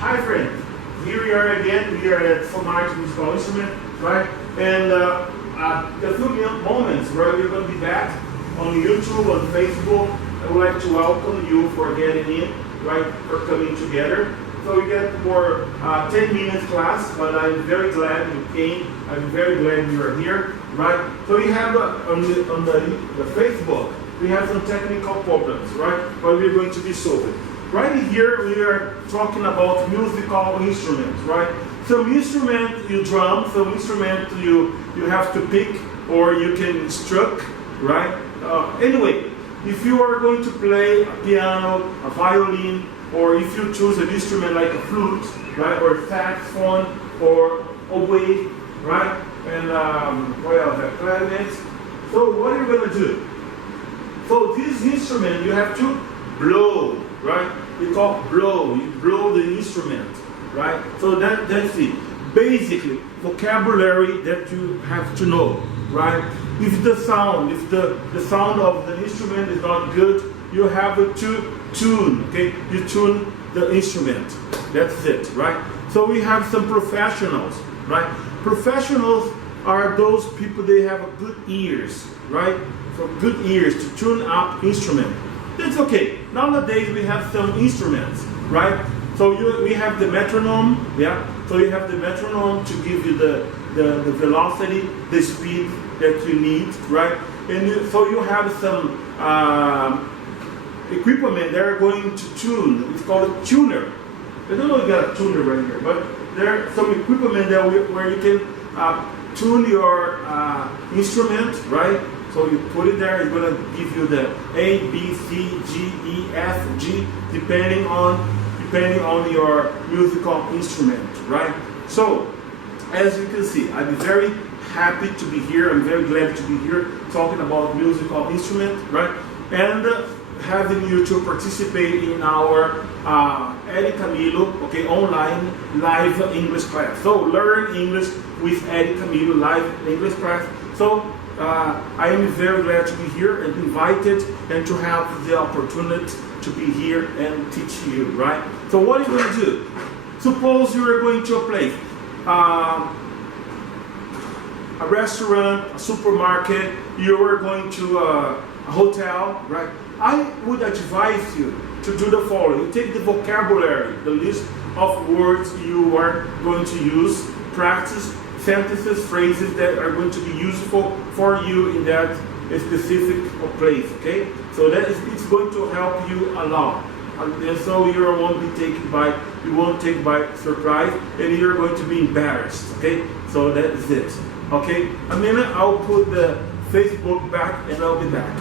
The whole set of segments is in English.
Hi friends, here we are again. We are at Somart musical instrument, right? And a few moments, right? We're going to be back on YouTube, on Facebook. I would like to welcome you for getting in, right? For coming together. So we get for 10 minutes class, but I'm very glad you came. I'm very glad you are here, right? So we have on the Facebook, we have some technical problems, right? But we're going to be solving. Right here, we are talking about musical instruments, right? Some instrument you drum, some instrument you have to pick, or you can struck, right? Anyway, if you are going to play a piano, a violin, or if you choose an instrument like a flute, right, or saxophone, or oboe, right, and what else? A clarinet. So what are you going to do? So this instrument you have to blow, right? We call blow. You blow the instrument, right? So that's it. Basically, vocabulary that you have to know, right? If the sound of the instrument is not good, you have to tune, okay? You tune the instrument. That's it, right? So we have some professionals, right? Professionals are those people, they have good ears, right? So good ears to tune up instrument. That's okay. Nowadays we have some instruments, right? So we have the metronome, yeah? So you have the metronome to give you the velocity, the speed that you need, right? And so you have some equipment that are going to tune. It's called a tuner. I don't know if you got a tuner right here, but there are some equipment that where you can tune your instrument, right? So you put it there, it's going to give you the A, B, C, G, E, F, G, depending on your musical instrument, right? So, as you can see, I'm very happy to be here. I'm very glad to be here talking about musical instrument, right? And having you to participate in our Eddie Camilo, okay, online live English class. So learn English with Eddie Camilo live English class. So I am very glad to be here and invited and to have the opportunity to be here and teach you, right? So what are you going to do? Suppose you are going to a place, a restaurant, a supermarket, you are going to a hotel, right? I would advise you to do the following. You take the vocabulary, the list of words you are going to use, practice sentences, phrases that are going to be useful for you in that specific place, okay? So it's going to help you a lot. And so you won't take by surprise, and you're going to be embarrassed, okay? So that is it, okay? A minute, I'll put the Facebook back and I'll be back.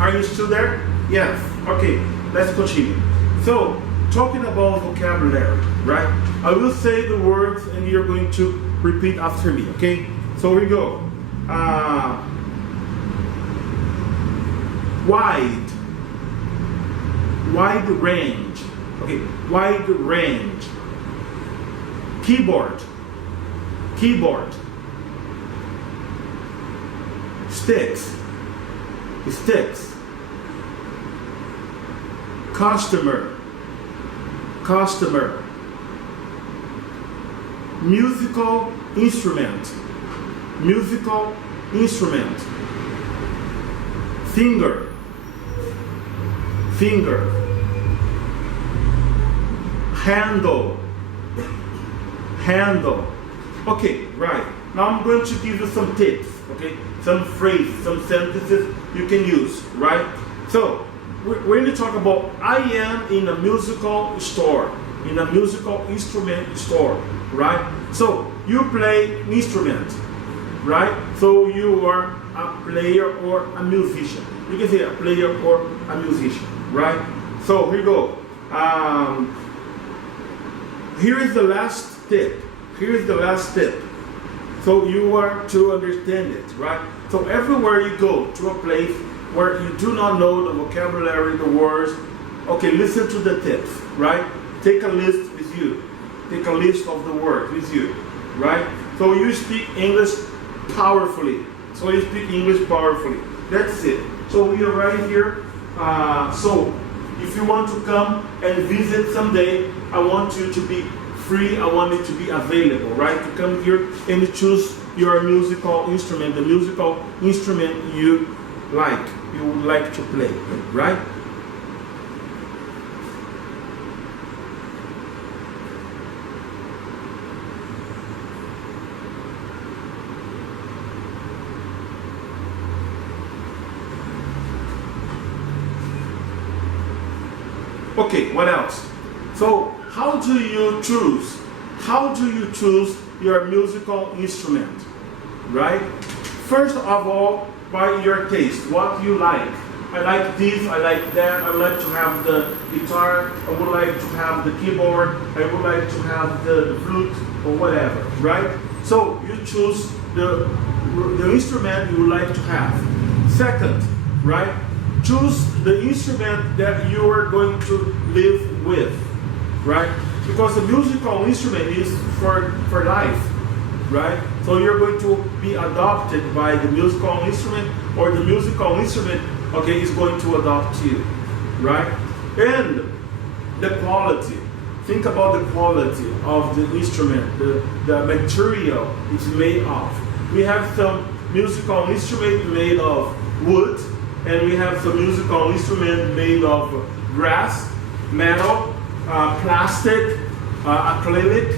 Are you still there? Yes. Okay, let's continue. So, talking about vocabulary, right? I will say the words and you're going to repeat after me, okay? So here we go. Wide. Wide range. Okay, wide range. Keyboard. Keyboard. Sticks. Sticks. customer, customer. Musical instrument, musical instrument. Finger, finger. Handle, handle. Okay, right. Now I'm going to give you some tips, okay? Some phrases, some sentences you can use, right? So, we're going to talk about I am in a musical store, in a musical instrument store, right? So, you play instrument, right? So, you are a player or a musician. You can say a player or a musician, right? So, here we go. Here is the last tip. Here is the last tip. So you are to understand it, right? So everywhere you go to a place where you do not know the vocabulary, the words, okay, listen to the tips, right? Take a list with you. Take a list of the words with you, right? So you speak English powerfully. So you speak English powerfully. That's it. So we are right here. So if you want to come and visit someday, I want you to be free, I want it to be available, right? To come here and choose your musical instrument, the musical instrument you would like to play, right? Okay, what else? So, how do you choose? How do you choose your musical instrument? Right? First of all, by your taste, what you like. I like this, I like that, I would like to have the guitar, I would like to have the keyboard, I would like to have the flute, or whatever, right? So, you choose the instrument you would like to have. Second, right? Choose the instrument that you are going to live with, right? Because the musical instrument is for life, right? So you're going to be adopted by the musical instrument, or the musical instrument, okay, is going to adopt you, right? And the quality. Think about the quality of the instrument, the material it's made of. We have some musical instrument made of wood, and we have some musical instrument made of brass, metal, plastic, acrylic.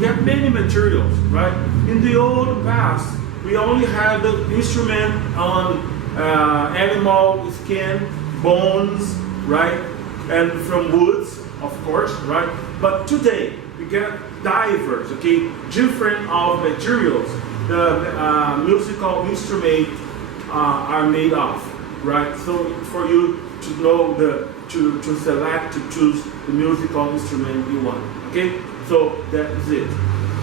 We have many materials, right? In the old past, we only had the instrument on animal skin, bones, right? And from woods, of course, right? But today, we get diverse, okay, different of materials. The musical instrument are made of, right? So for you to know to select, to choose the musical instrument you want, okay? So that is it.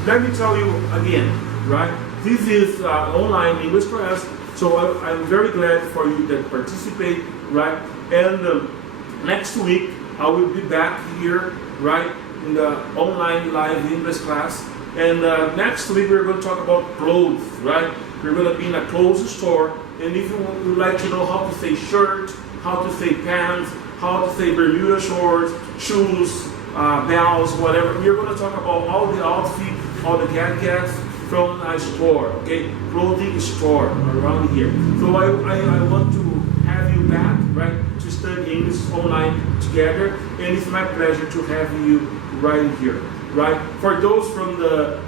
Let me tell you again, right? This is online English class, so I'm very glad for you that participate, right? And next week I will be back here, right, in the online live English class. And next week we're going to talk about clothes, right? We're going to be in a clothes store. And if you would like to know how to say shirt, how to say pants, how to say Bermuda shorts, shoes, bells, whatever, we're going to talk about all the outfits, all the gadgets from a store, okay? Clothing store around here. So I want to have you back, right, to study English online together. And it's my pleasure to have you right here, right? For those from the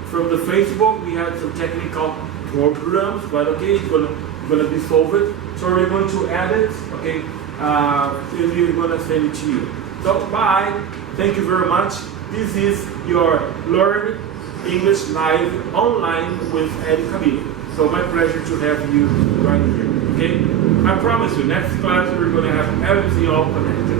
Facebook, we had some technical problems, but okay, it's gonna be solved. So we're going to add it, okay, and we're gonna send it to you. So bye, thank you very much. This is your Learn English Live online with Camilo. So my pleasure to have you right here, okay? I promise you, next class we're gonna have everything all connected.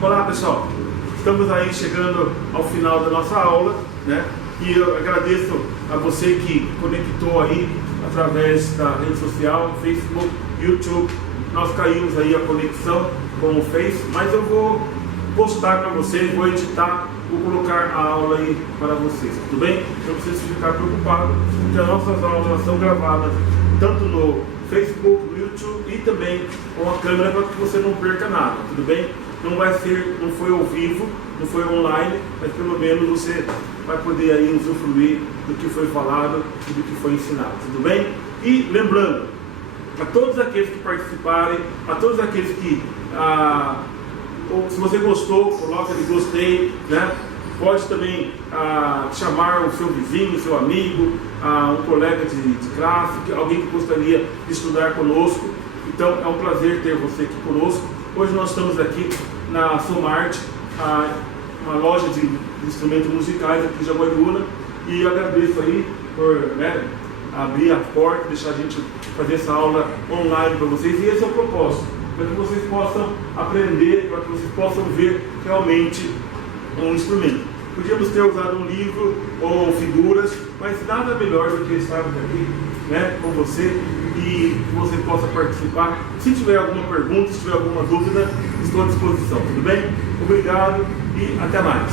Olá pessoal, estamos aí chegando ao final da nossa aula, né? E eu agradeço a você que conectou aí através da rede social, Facebook, YouTube. Nós caímos aí a conexão com o Face, mas eu vou postar para vocês, vou editar, vou colocar a aula aí para vocês, tudo bem? Não precisa ficar preocupado, porque as nossas aulas são gravadas tanto no Facebook, no YouTube e também uma câmera para que você não perca nada, tudo bem? Não foi ao vivo, não foi online, mas pelo menos você vai poder aí usufruir do que foi falado e do que foi ensinado, tudo bem? E lembrando, a todos aqueles que participarem, a todos aqueles que, se você gostou, coloca de gostei, né? Pode também chamar o seu vizinho, o seu amigo, um colega de classe, alguém que gostaria de estudar conosco. Então é um prazer ter você aqui conosco. Hoje nós estamos aqui na Somart, uma loja de instrumentos musicais aqui em Jaguariúna, e agradeço aí por abrir a porta, deixar a gente fazer essa aula online para vocês, e esse é o propósito, para que vocês possam aprender, para que vocês possam ver realmente um instrumento. Podíamos ter usado um livro ou figuras, mas nada melhor do que estarmos aqui, né, com você, e que você possa participar. Se tiver alguma pergunta, se tiver alguma dúvida, estou à disposição, tudo bem? Obrigado e até mais.